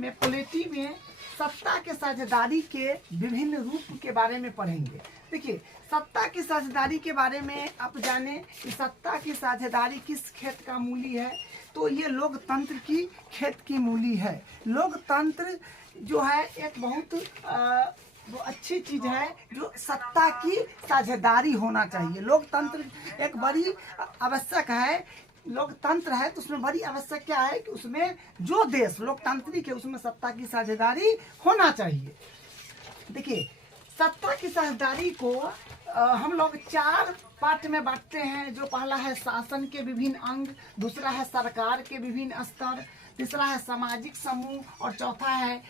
में पॉलिटी में सत्ता के साझेदारी के विभिन्न रूप के बारे में पढ़ेंगे। देखिए, सत्ता की साझेदारी के बारे में आप जाने कि सत्ता की साझेदारी किस खेत का मूली है, तो ये लोकतंत्र की खेत की मूली है। लोकतंत्र जो है एक बहुत वो अच्छी चीज है जो सत्ता की साझेदारी होना चाहिए। लोकतंत्र एक बड़ी आवश्यक है। लोकतंत्र है तो उसमें बड़ी आवश्यक क्या है कि उसमें जो देश लोकतांत्रिक है उसमें सत्ता की साझेदारी होना चाहिए। देखिए, सत्ता की साझेदारी को हम लोग 4 पार्ट में बांटते हैं। जो पहला है शासन के विभिन्न अंग, दूसरा है सरकार के विभिन्न स्तर, तीसरा है सामाजिक समूह और चौथा है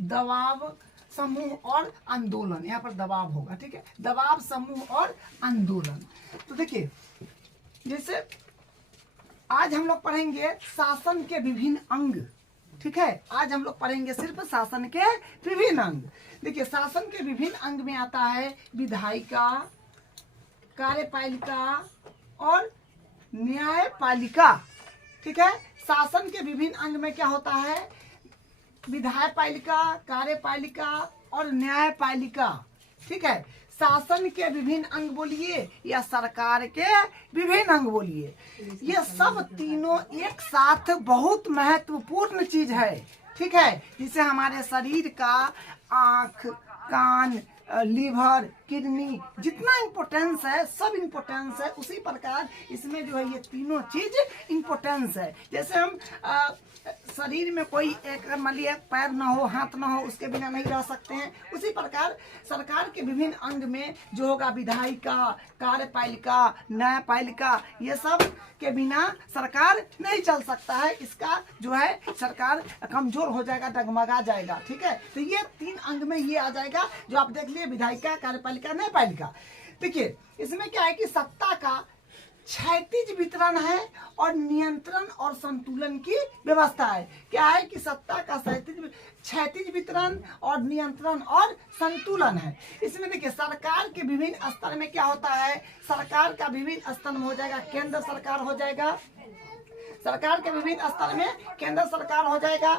दबाव समूह और आंदोलन। यहाँ पर दबाव होगा, ठीक है, दबाव समूह और आंदोलन। तो देखिए, जैसे आज हम लोग पढ़ेंगे शासन के विभिन्न अंग, ठीक है, आज हम लोग पढ़ेंगे सिर्फ शासन के विभिन्न अंग। देखिए, शासन के विभिन्न अंग में आता है विधायिका, कार्यपालिका और न्यायपालिका, ठीक है। शासन के विभिन्न अंग में क्या होता है, विधायपालिका, कार्यपालिका और न्यायपालिका, ठीक है। शासन के विभिन्न अंग बोलिए या सरकार के विभिन्न अंग बोलिए, ये सब तीनों एक साथ बहुत महत्वपूर्ण चीज है, ठीक है। जिसे हमारे शरीर का आँख, कान, लीवर, किडनी जितना इम्पोर्टेंस है, सब इम्पोर्टेंस है, उसी प्रकार इसमें जो है ये तीनों चीज इम्पोर्टेंस है। जैसे हम शरीर में कोई एक मान लिया पैर ना हो, हाथ ना हो, उसके बिना नहीं रह सकते हैं, उसी प्रकार सरकार के विभिन्न अंग में जो होगा विधायिका, कार्यपालिका, न्यायपालिका, ये सब के बिना सरकार नहीं चल सकता है। इसका जो है सरकार कमजोर हो जाएगा, डगमगा जाएगा, ठीक है। तो ये 3 अंग में ये आ जाएगा जो आप देख लिए, विधायिका, कार्यपालिका, न्यायपालिका। देखिए, इसमें क्या है कि सत्ता का क्षैतिज वितरण है और नियंत्रण और संतुलन की व्यवस्था है। क्या है कि सत्ता का क्षैतिज वितरण और नियंत्रण और संतुलन है। इसमें देखिए, सरकार के विभिन्न स्तर में क्या होता है, सरकार का विभिन्न स्तर में हो जाएगा केंद्र सरकार हो जाएगा, सरकार के विभिन्न स्तर में केंद्र सरकार हो जाएगा,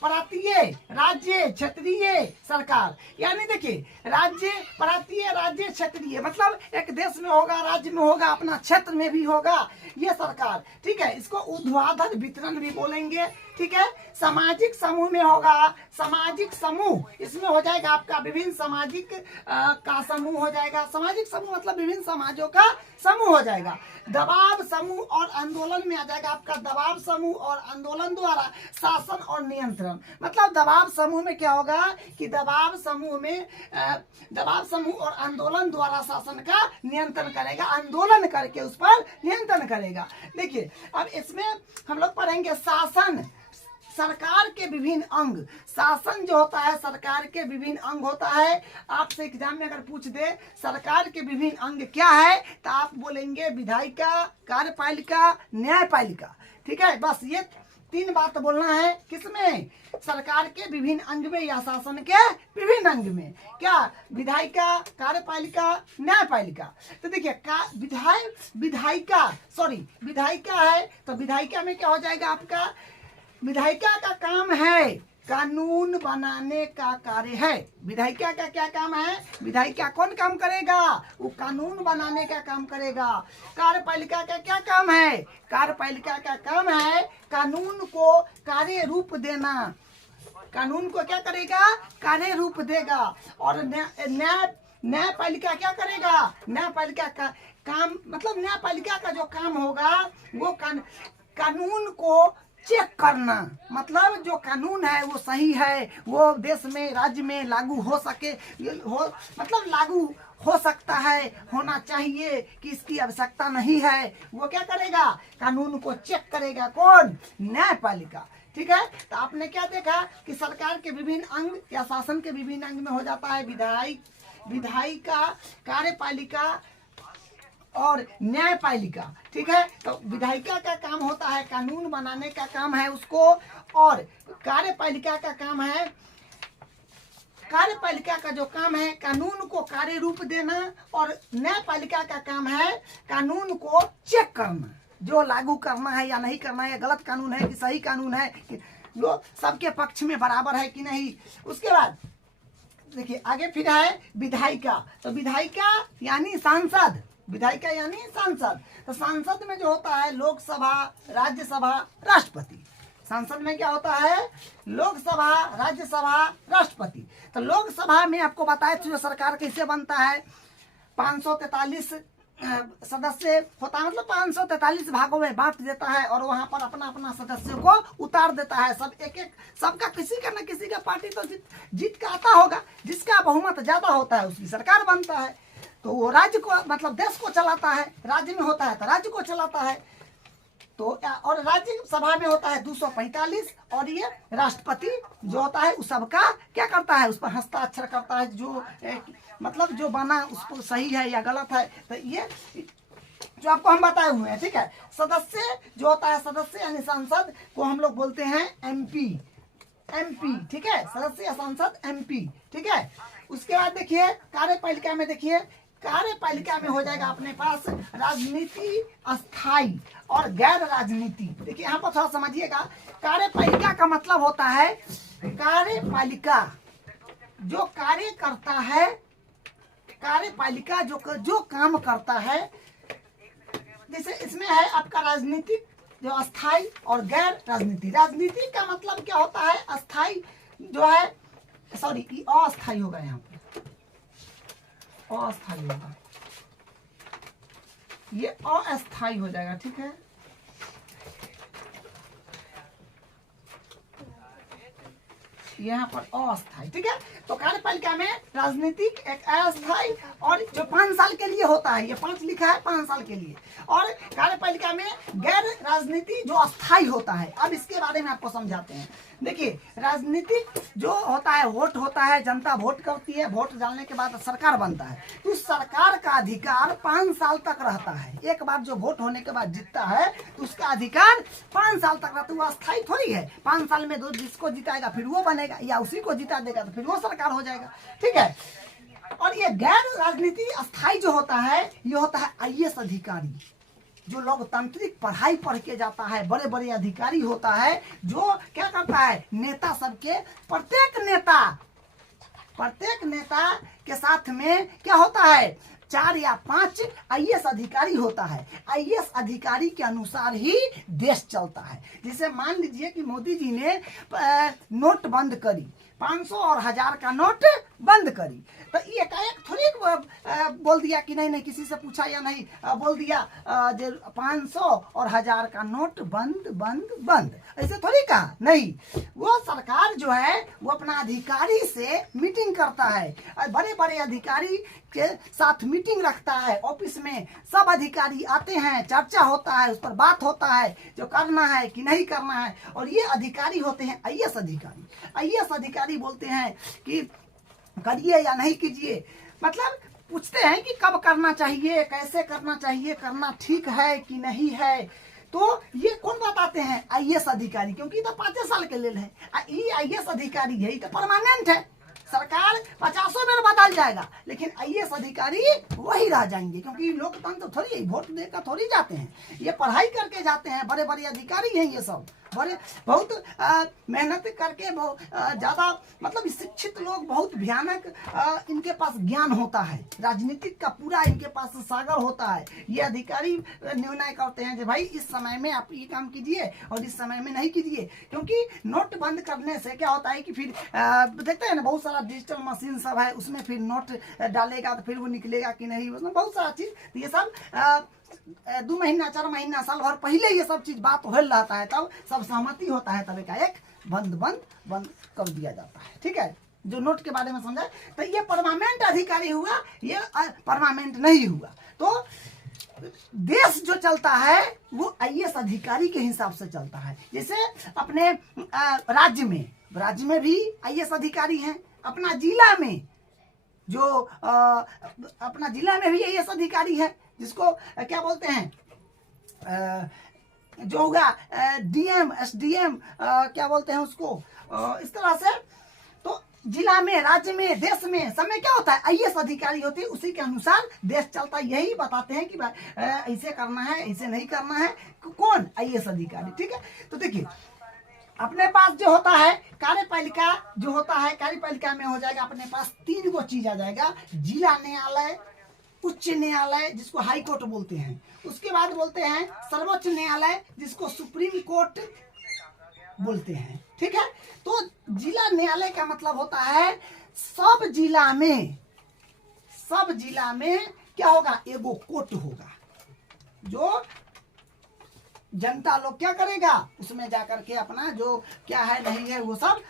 प्रांतीय, राज्य, क्षेत्रीय सरकार। यानी देखिए, राज्य, प्रांतीय, राज्य, क्षेत्रीय, मतलब एक देश में होगा, राज्य में होगा, अपना क्षेत्र में भी होगा ये सरकार, ठीक है। इसको ऊर्ध्वाधर वितरण भी बोलेंगे, ठीक है। सामाजिक समूह में होगा, सामाजिक समूह, इसमें हो जाएगा आपका विभिन्न सामाजिक का समूह हो जाएगा। सामाजिक समूह मतलब विभिन्न समाजों का समूह हो जाएगा। दबाव समूह और आंदोलन में आ जाएगा आपका दबाव समूह और आंदोलन द्वारा शासन और नियंत्रण। मतलब दबाव समूह में क्या होगा कि दबाव समूह और आंदोलन द्वारा शासन का नियंत्रण करेगा, आंदोलन करके उस पर नियंत्रण करेगा। देखिए, अब इसमें हम लोग पढ़ेंगे शासन, सरकार के विभिन्न अंग। शासन जो होता है सरकार के विभिन्न अंग होता है। आपसे एग्जाम में अगर पूछ दे सरकार के विभिन्न अंग क्या है, तो आप बोलेंगे विधायिका, कार्यपालिका, न्यायपालिका, ठीक है। बस ये 3 बात बोलना है। किसमें, सरकार के विभिन्न अंग में या शासन के विभिन्न अंग में। क्या, विधायिका, कार्यपालिका, न्यायपालिका। तो देखिए, विधायिका है तो विधायिका में क्या हो जाएगा आपका, विधायिका का काम है कानून बनाने का कार्य है। विधायिका का क्या काम है, विधायिका कौन काम करेगा, वो कानून बनाने का काम करेगा। कार्यपालिका का क्या काम है, कार्यपालिका का काम है कानून को कार्य रूप देना, कानून को क्या करेगा, कार्य रूप देगा। और न्यायपालिका क्या करेगा, न्यायपालिका का काम मतलब न्यायपालिका का जो काम होगा वो कानून को चेक करना, मतलब जो कानून है वो सही है, वो देश में, राज्य में लागू हो सके, मतलब लागू हो सकता है, होना चाहिए कि इसकी आवश्यकता नहीं है, वो क्या करेगा, कानून को चेक करेगा। कौन, न्यायपालिका, ठीक है। तो आपने क्या देखा कि सरकार के विभिन्न अंग या शासन के विभिन्न अंग में हो जाता है विधायिका, कार्यपालिका और न्यायपालिका, ठीक है। तो विधायिका का काम होता है कानून बनाने का काम है उसको, और कार्यपालिका का काम है, कार्यपालिका का जो काम है कानून को कार्य रूप देना, और न्यायपालिका का काम है कानून को चेक करना, जो लागू करना है या नहीं करना है, गलत कानून है कि सही कानून है, कि जो सबके पक्ष में बराबर है कि नहीं। उसके बाद देखिए आगे फिर है विधायिका। तो विधायिका यानी सांसद, विधायिका यानी सांसद। तो सांसद में जो होता है लोकसभा, राज्यसभा, राष्ट्रपति। सांसद में क्या होता है? लोकसभा, राज्यसभा, राष्ट्रपति। तो लोकसभा में आपको बताया जो सरकार कैसे बनता है, 543 सदस्य होता है, मतलब 543 भागों में बांट देता है और वहां पर अपना अपना सदस्यों को उतार देता है। सब एक एक, सबका किसी का न किसी का पार्टी तो जीत का आता होगा, जिसका बहुमत ज्यादा होता है उसकी सरकार बनता है। तो वो राज्य को, मतलब देश को चलाता है। राज्य में होता है तो राज्य को चलाता है। तो और राज्यसभा में होता है 245 और ये राष्ट्रपति जो होता है उस सबका क्या करता है, उस पर हस्ताक्षर करता है, जो मतलब जो बना उस पर सही है या गलत है। तो ये जो आपको हम बताए हुए हैं, ठीक है। सदस्य जो होता है, सदस्य यानी सांसद को हम लोग बोलते हैं एमपी, एमपी, ठीक है। सदस्य या सांसद एमपी, ठीक है। उसके बाद देखिए कार्यपालिका में, देखिए कार्यपालिका में हो जाएगा अपने पास राजनीति, अस्थाई और गैर राजनीति। देखिए यहाँ पर थोड़ा समझिएगा, कार्यपालिका का मतलब होता है, कार्यपालिका जो कार्य करता है, कार्यपालिका जो काम करता है। जैसे इसमें है आपका राजनीतिक, जो अस्थाई और गैर राजनीति। राजनीति का मतलब क्या होता है, अस्थाई जो है, सॉरी अस्थाई होगा, यहाँ पे अस्थाई होगा, ये अस्थाई हो जाएगा, ठीक है। यहाँ पर अस्थाई, ठीक है। तो कार्यपालिका में राजनीतिक, एक अस्थाई और जो 5 साल के लिए होता है, ये 5 लिखा है 5 साल के लिए। और कार्यपालिका में गैर राजनीति जो अस्थाई होता है। अब इसके बारे में आपको समझाते हैं। देखिए राजनीतिक जो होता है, वोट होता है, जनता वोट करती है, वोट डालने के बाद सरकार बनता है। तो सरकार का अधिकार 5 साल तक रहता है। एक बार जो वोट होने के बाद जीतता है तो उसका अधिकार 5 साल तक रहता है। वो अस्थाई थोड़ी है, 5 साल में जिसको जिताएगा फिर वो बनेगा, या उसी को जिता देगा तो फिर वो सरकार हो जाएगा, ठीक है। और ये गैर राजनीति अस्थाई जो होता है, ये होता है आईएएस अधिकारी, जो लोकतांत्रिक पढ़ाई पढ़ के जाता है, बड़े बड़े अधिकारी होता है, जो क्या करता है, नेता सबके, प्रत्येक नेता के साथ में क्या होता है, 4 या 5 आईएएस अधिकारी होता है। आईएएस अधिकारी के अनुसार ही देश चलता है। जैसे मान लीजिए कि मोदी जी ने नोट बंद करी, 500 और 1000 का नोट बंद करी, तो ये एकाएक थोड़ी बोल दिया कि नहीं, किसी से पूछा या नहीं, बोल दिया 500 और 1000 का नोट बंद बंद बंद, ऐसे थोड़ी कहा, नहीं। वो सरकार जो है वो अपना अधिकारी से मीटिंग करता है, बड़े बड़े अधिकारी के साथ मीटिंग रखता है। ऑफिस में सब अधिकारी आते हैं, चर्चा होता है, उस पर बात होता है, जो करना है कि नहीं करना है। और ये अधिकारी होते हैं आईएएस अधिकारी। आईएएस अधिकारी बोलते हैं कि करिए या नहीं कीजिए, मतलब पूछते हैं कि कब करना चाहिए, कैसे करना चाहिए, करना ठीक है कि नहीं है। तो ये कौन बताते हैं, आईएएस अधिकारी, क्योंकि तो 5 साल के लिए है। ये आईएएस अधिकारी है, ये तो परमानेंट है। सरकार 50 बार बदल जाएगा, लेकिन आईएएस अधिकारी वही रह जाएंगे, क्योंकि लोकतंत्र थोड़ी है, वोट देकर थोड़ी जाते हैं, ये पढ़ाई करके जाते हैं। बड़े बड़े अधिकारी हैं ये सब, बड़े बहुत मेहनत करके, बहुत ज़्यादा, मतलब शिक्षित लोग, बहुत भयानक इनके पास ज्ञान होता है, राजनीतिक का पूरा इनके पास सागर होता है। ये अधिकारी निर्णय करते हैं कि भाई इस समय में आप ये काम कीजिए और इस समय में नहीं कीजिए। क्योंकि नोट बंद करने से क्या होता है कि फिर देखते हैं ना, बहुत सारा डिजिटल मशीन सब है, उसमें फिर नोट डालेगा तो फिर वो निकलेगा कि नहीं, उसमें बहुत सारा चीज़, ये सब 2 महीना 4 महीना साल भर पहले ये सब चीज बात हो रहता है, तब सब सहमति होता है, तब एकाएक बंद कर दिया जाता है, ठीक है। जो नोट के बारे में समझा, तो ये परमानेंट अधिकारी हुआ, ये परमानेंट नहीं हुआ। तो देश जो चलता है वो आईएएस अधिकारी के हिसाब से चलता है। जैसे अपने राज्य में भी आईएएस अधिकारी हैं, अपना जिला में जो अपना जिला में भी आईएएस अधिकारी है, जिसको क्या बोलते हैं, जो होगा डीएम, एसडीएम, क्या बोलते हैं उसको, इस तरह से। तो जिला में, राज्य में, देश में, सब में क्या होता है, आईएएस अधिकारी होते हैं, उसी के अनुसार देश चलता है। यही बताते हैं कि ऐसे करना है, ऐसे नहीं करना है, कौन, आईएएस अधिकारी। ठीक है, तो देखिए अपने पास जो होता है कार्यपालिका जो होता है, कार्यपालिका में हो जाएगा अपने पास 3 गो चीज आ जाएगा, जिला न्यायालय, उच्च न्यायालय जिसको हाई कोर्ट बोलते हैं, उसके बाद बोलते हैं सर्वोच्च न्यायालय जिसको सुप्रीम कोर्ट बोलते हैं। ठीक है, तो जिला न्यायालय का मतलब होता है सब जिला में क्या होगा, एगो कोर्ट होगा, जो जनता लोग क्या करेगा, उसमें जाकर के अपना जो क्या है नहीं है वो सब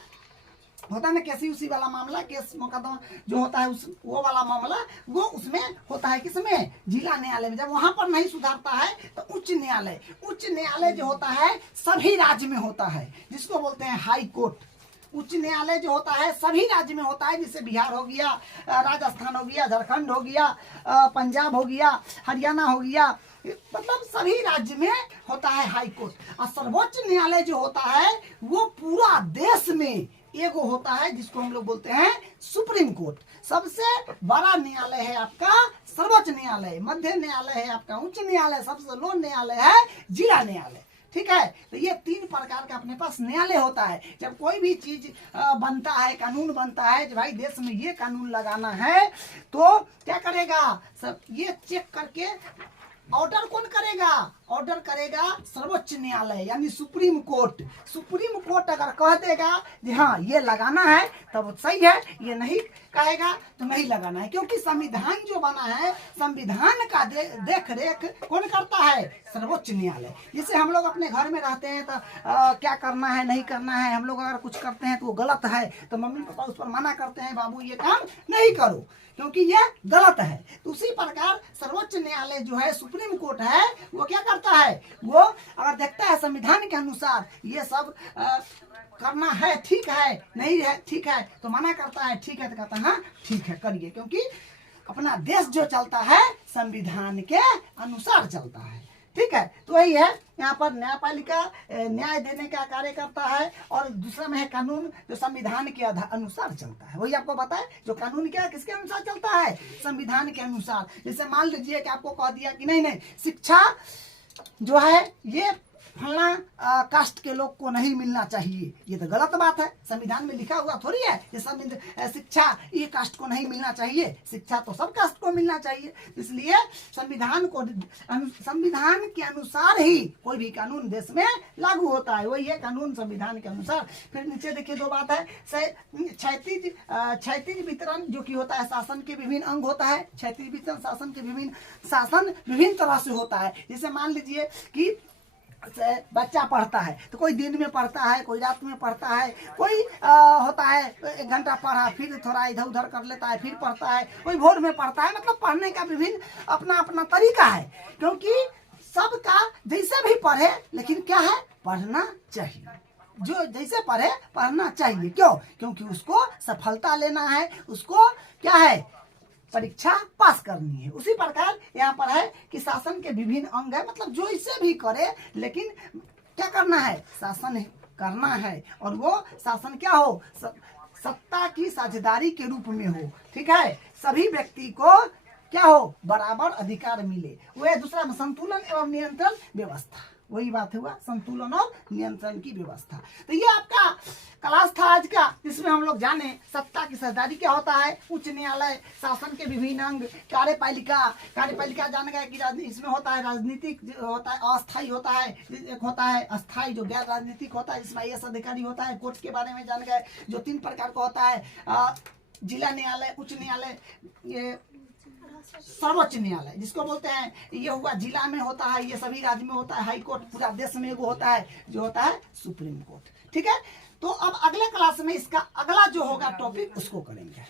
होता है ना, कैसी उसी वाला मामला, केस मुकदमा जो होता है उस वो वाला मामला वो उसमें होता है, किसमें, जिला न्यायालय में। जब वहां पर नहीं सुधारता है तो उच्च न्यायालय जो होता है सभी राज्य में होता है, जिसको बोलते हैं हाई कोर्ट। उच्च न्यायालय जो होता है सभी राज्य में होता है, जैसे बिहार हो गया, राजस्थान हो गया, झारखंड हो गया, पंजाब हो गया, हरियाणा हो गया, मतलब सभी राज्य में होता है हाई कोर्ट। और सर्वोच्च न्यायालय जो होता है वो पूरा देश में एगो होता है, जिसको हम लोग बोलते हैं सुप्रीम कोर्ट। सबसे बड़ा न्यायालय है आपका सर्वोच्च न्यायालय, मध्य न्यायालय है आपका उच्च न्यायालय, सबसे लो न्यायालय है जिला न्यायालय। ठीक है, तो ये 3 प्रकार का अपने पास न्यायालय होता है। जब कोई भी चीज बनता है, कानून बनता है, जो भाई देश में ये कानून लगाना है, तो क्या करेगा, सब ये चेक करके ऑर्डर कौन करेगा, ऑर्डर करेगा सर्वोच्च न्यायालय यानी सुप्रीम कोर्ट। सुप्रीम कोर्ट अगर कह देगा कि हाँ ये लगाना है तब सही है, ये नहीं कहेगा तो नहीं लगाना है, क्योंकि संविधान जो बना है, संविधान का देख रेख कौन करता है, सर्वोच्च न्यायालय। जैसे हम लोग अपने घर में रहते हैं तो क्या करना है नहीं करना है, हम लोग अगर कुछ करते हैं तो वो गलत है तो मम्मी पापा उस पर मना करते हैं, बाबू ये काम नहीं करो क्योंकि ये गलत है। तो उसी प्रकार सर्वोच्च न्यायालय जो है सुप्रीम कोर्ट है, वो क्या करता है, वो अगर देखता है संविधान के अनुसार ये सब करना है, ठीक है, नहीं है ठीक है तो मना करता है, ठीक है तो कहता है हाँ ठीक है करिए, क्योंकि अपना देश जो चलता है संविधान के अनुसार चलता है। ठीक है, तो वही है, यहाँ पर न्यायपालिका न्याय देने का कार्य करता है, और दूसरा में है कानून जो संविधान के अनुसार चलता है। वही आपको पता है जो कानून क्या किसके अनुसार चलता है, संविधान के अनुसार। जैसे मान लीजिए कि आपको कह दिया कि नहीं शिक्षा जो है ये फला कास्ट के लोग को नहीं मिलना चाहिए, ये तो गलत बात है, संविधान में लिखा हुआ थोड़ी है ये शिक्षा ये कास्ट को नहीं मिलना चाहिए, शिक्षा तो सब कास्ट को मिलना चाहिए। इसलिए संविधान के अनुसार ही कोई भी कानून देश में लागू होता है, वही है कानून संविधान के अनुसार। फिर नीचे देखिए 2 बात है, क्षैतिज वितरण जो कि होता है शासन के विभिन्न अंग होता है। क्षैतिज वितरण शासन विभिन्न तरह से होता है। जैसे मान लीजिए कि बच्चा पढ़ता है तो कोई दिन में पढ़ता है, कोई रात में पढ़ता है, कोई होता है 1 घंटा पढ़ा फिर थोड़ा इधर उधर कर लेता है फिर पढ़ता है, कोई भोर में पढ़ता है। मतलब पढ़ने का विभिन्न अपना अपना तरीका है, क्योंकि सबका जैसे भी पढ़े लेकिन क्या है पढ़ना चाहिए, जो जैसे पढ़े पढ़ना चाहिए। क्यों, क्योंकि उसको सफलता लेना है, उसको क्या है परीक्षा पास करनी है। उसी प्रकार यहाँ पर है कि शासन के विभिन्न अंग है, मतलब जो इसे भी करे लेकिन क्या करना है, शासन करना है, और वो शासन क्या हो, सत्ता की साझेदारी के रूप में हो। ठीक है, सभी व्यक्ति को क्या हो, बराबर अधिकार मिले। वह दूसरा संतुलन एवं नियंत्रण व्यवस्था, वही बात हुआ संतुलन और नियंत्रण की व्यवस्था। तो ये आपका क्लास था आज का, जिसमें हम लोग जाने सत्ता की साझेदारी क्या होता है, उच्च न्यायालय, शासन के विभिन्न अंग, कार्यपालिका जान गए कि इसमें होता है राजनीतिक होता है, अस्थायी होता है, एक होता है अस्थायी जो गैर राजनीतिक होता है जिसमें आईएएस अधिकारी होता है। कोर्ट के बारे में जान गए जो 3 प्रकार का होता है, जिला न्यायालय, उच्च न्यायालय, ये सर्वोच्च न्यायालय जिसको बोलते हैं। ये हुआ जिला में होता है, ये सभी राज्य में होता है हाई कोर्ट, पूरा देश में एगो होता है जो होता है सुप्रीम कोर्ट। ठीक है, तो अब अगले क्लास में इसका अगला जो होगा टॉपिक उसको करेंगे।